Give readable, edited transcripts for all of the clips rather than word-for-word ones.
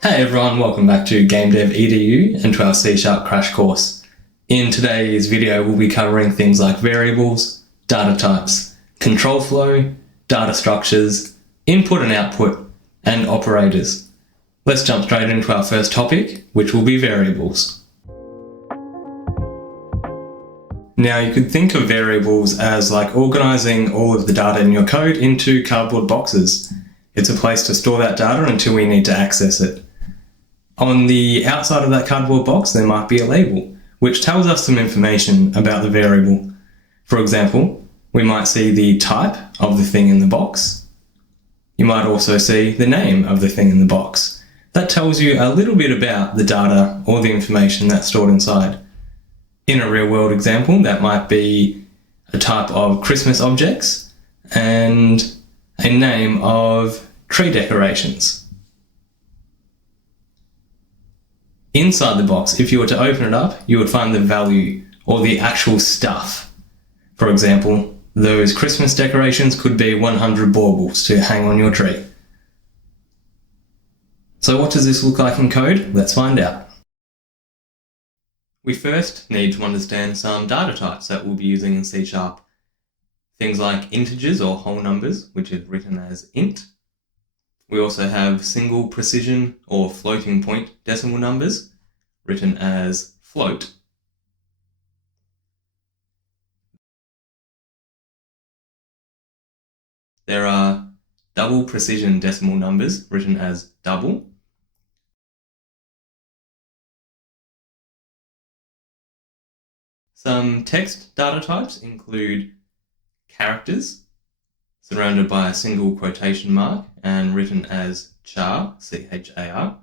Hey everyone, welcome back to Game Dev EDU and to our C# crash course. In today's video, we'll be covering things like variables, data types, control flow, data structures, input and output, and operators. Let's jump straight into our first topic, which will be variables. Now, you could think of variables as like organizing all of the data in your code into cardboard boxes. It's a place to store that data until we need to access it. On the outside of that cardboard box, there might be a label, which tells us some information about the variable. For example, we might see the type of the thing in the box. You might also see the name of the thing in the box. That tells you a little bit about the data or the information that's stored inside. In a real-world example, that might be a type of Christmas objects and a name of tree decorations. Inside the box, if you were to open it up, you would find the value or the actual stuff. For example, those Christmas decorations could be 100 baubles to hang on your tree. So what does this look like in code? Let's find out. We first need to understand some data types that we'll be using in C#. Things like integers or whole numbers, which is written as int. We also have single precision or floating point decimal numbers, written as float. There are double precision decimal numbers, written as double. Some text data types include characters, surrounded by a single quotation mark and written as char, C-H-A-R.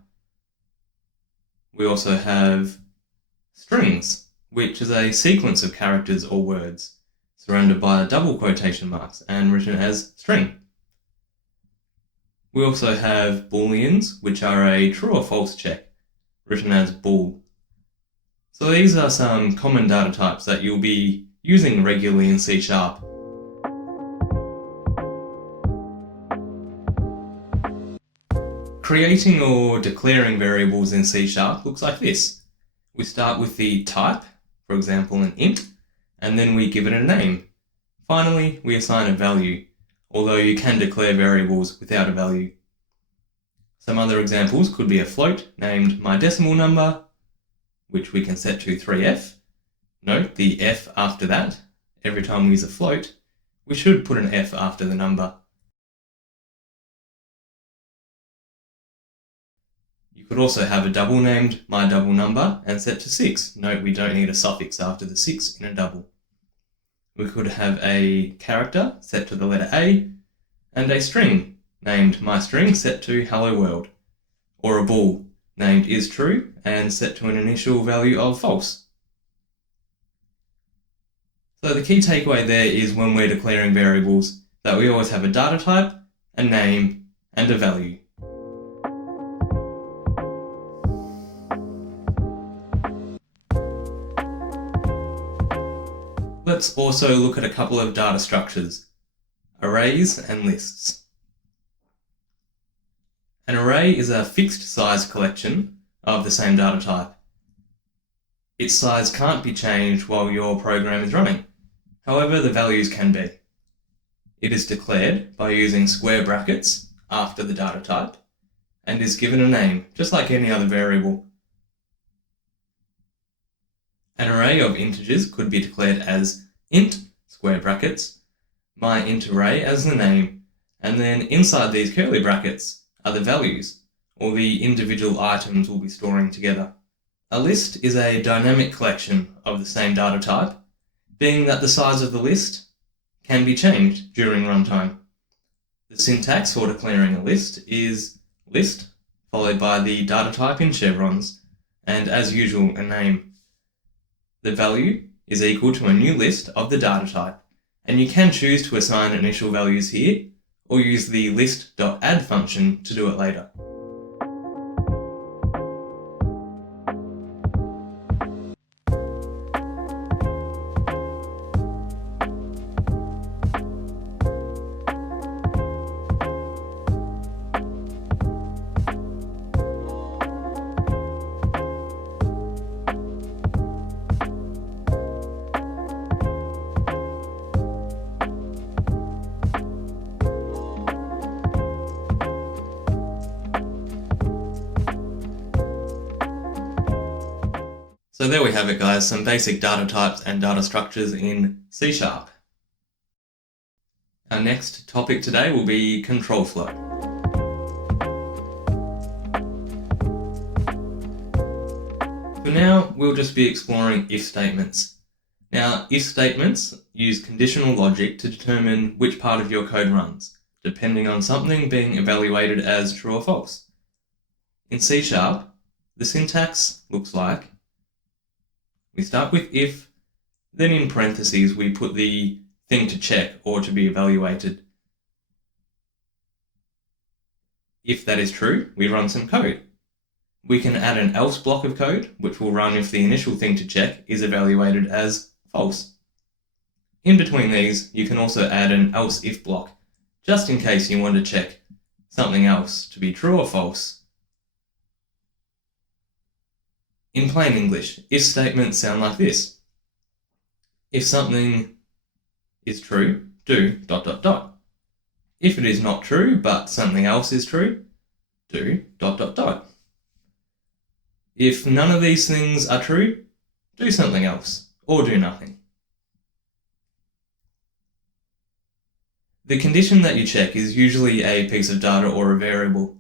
We also have strings, which is a sequence of characters or words, surrounded by double quotation marks and written as string. We also have booleans, which are a true or false check, written as bool. So these are some common data types that you'll be using regularly in C#. Creating or declaring variables in C# looks like this. We start with the type, for example an int, and then we give it a name. Finally, we assign a value, although you can declare variables without a value. Some other examples could be a float named my decimal number, which we can set to 3f. Note the f after that. Every time we use a float, we should put an f after the number. You could also have a double named my double number and set to 6. Note we don't need a suffix after the 6 in a double. We could have a character set to the letter A and a string named my string set to hello world, or a bool named is true and set to an initial value of false. So the key takeaway there is when we're declaring variables that we always have a data type, a name, and a value. Let's also look at a couple of data structures, arrays and lists. An array is a fixed size collection of the same data type. Its size can't be changed while your program is running. However, the values can be. It is declared by using square brackets after the data type and is given a name, just like any other variable. An array of integers could be declared as int, square brackets, my int array as the name, and then inside these curly brackets are the values, or the individual items we'll be storing together. A list is a dynamic collection of the same data type, being that the size of the list can be changed during runtime. The syntax for declaring a list is list, followed by the data type in chevrons, and as usual, a name. The value is equal to a new list of the data type, and you can choose to assign initial values here, or use the list.add function to do it later. So there we have it, guys, some basic data types and data structures in C#. Our next topic today will be control flow. For now, we'll just be exploring if statements. Now, if statements use conditional logic to determine which part of your code runs, depending on something being evaluated as true or false. In C#, the syntax looks like we start with if, then in parentheses we put the thing to check or to be evaluated. If that is true, we run some code. We can add an else block of code, which will run if the initial thing to check is evaluated as false. In between these, you can also add an else if block, just in case you want to check something else to be true or false. In plain English, if statements sound like this. If something is true, do ... If it is not true, but something else is true, do ... If none of these things are true, do something else, or do nothing. The condition that you check is usually a piece of data or a variable.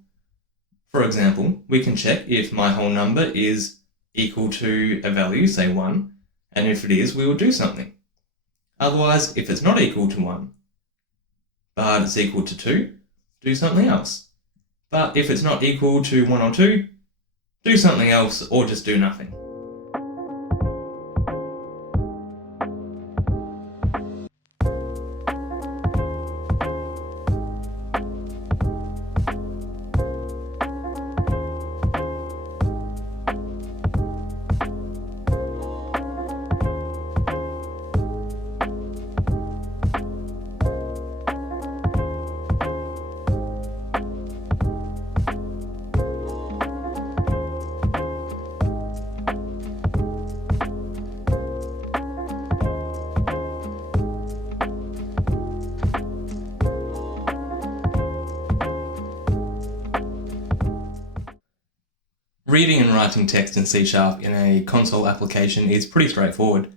For example, we can check if my whole number is equal to a value, say 1, and if it is, we will do something. Otherwise, if it's not equal to 1, but it's equal to 2, do something else. But if it's not equal to 1 or 2, do something else or just do nothing. Reading and writing text in C# in a console application is pretty straightforward.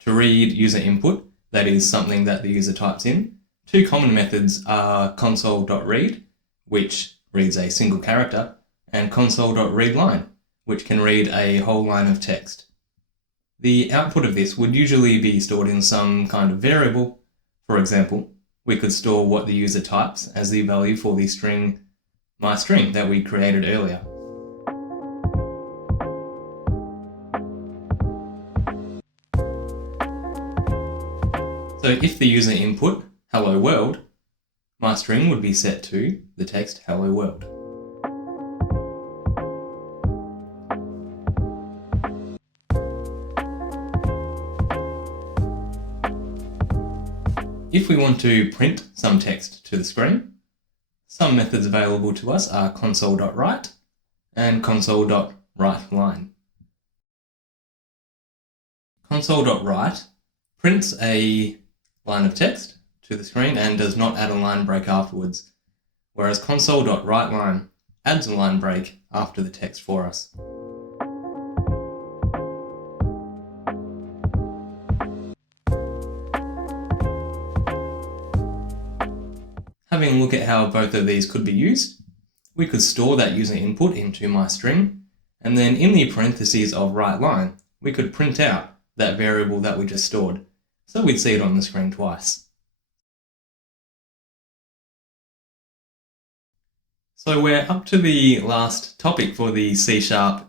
To read user input, that is something that the user types in, two common methods are console.read, which reads a single character, and console.readLine, which can read a whole line of text. The output of this would usually be stored in some kind of variable. For example, we could store what the user types as the value for the string myString that we created earlier. So if the user input hello world, myString would be set to the text hello world. If we want to print some text to the screen, some methods available to us are console.write and console.writeLine. Console.write prints a line of text to the screen and does not add a line break afterwards, whereas console.writeLine adds a line break after the text for us. Having a look at how both of these could be used, we could store that user input into myString, and then in the parentheses of writeLine, we could print out that variable that we just stored, so we'd see it on the screen twice. So we're up to the last topic for the C#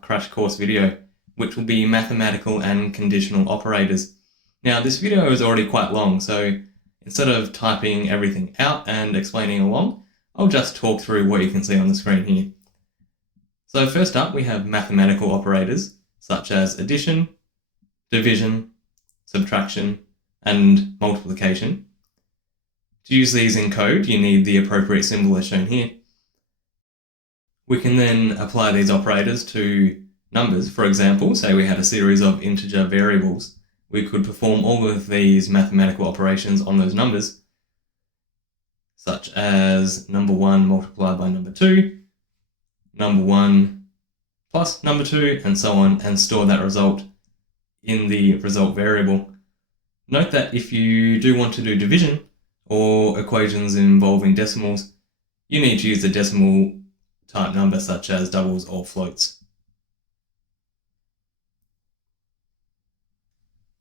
crash course video, which will be mathematical and conditional operators. Now this video is already quite long, so instead of typing everything out and explaining along, I'll just talk through what you can see on the screen here. So first up, we have mathematical operators, such as addition, division, subtraction, and multiplication. To use these in code, you need the appropriate symbol as shown here. We can then apply these operators to numbers. For example, say we had a series of integer variables. We could perform all of these mathematical operations on those numbers, such as number 1 multiplied by number 2, number 1 plus number 2, and so on, and store that result in the result variable. Note that if you do want to do division or equations involving decimals, you need to use a decimal type number such as doubles or floats.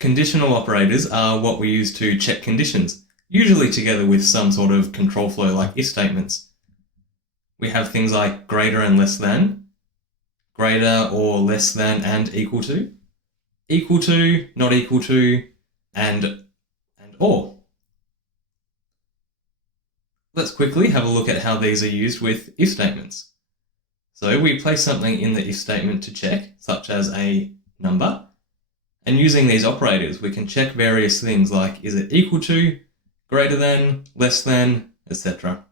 Conditional operators are what we use to check conditions, usually together with some sort of control flow like if statements. We have things like greater and less than, greater or less than and equal to, not equal to, and or. Let's quickly have a look at how these are used with if statements. So we place something in the if statement to check, such as a number, and using these operators we can check various things like is it equal to, greater than, less than, etc.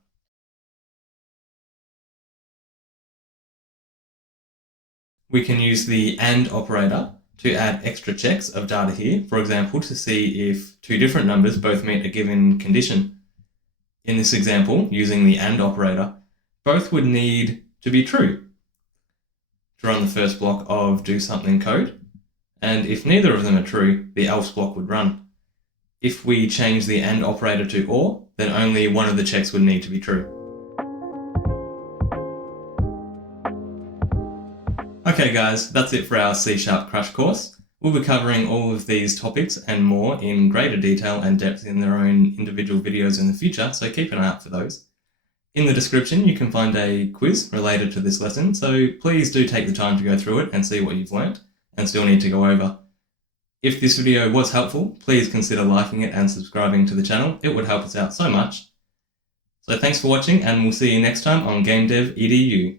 We can use the AND operator to add extra checks of data here, for example, to see if two different numbers both meet a given condition. In this example, using the AND operator, both would need to be true to run the first block of do something code, and if neither of them are true, the else block would run. If we change the AND operator to OR, then only one of the checks would need to be true. Okay guys, that's it for our C# crash course. We'll be covering all of these topics and more in greater detail and depth in their own individual videos in the future, so keep an eye out for those. In the description you can find a quiz related to this lesson, so please do take the time to go through it and see what you've learnt and still need to go over. If this video was helpful, please consider liking it and subscribing to the channel. It would help us out so much. So thanks for watching, and we'll see you next time on Game Dev EDU.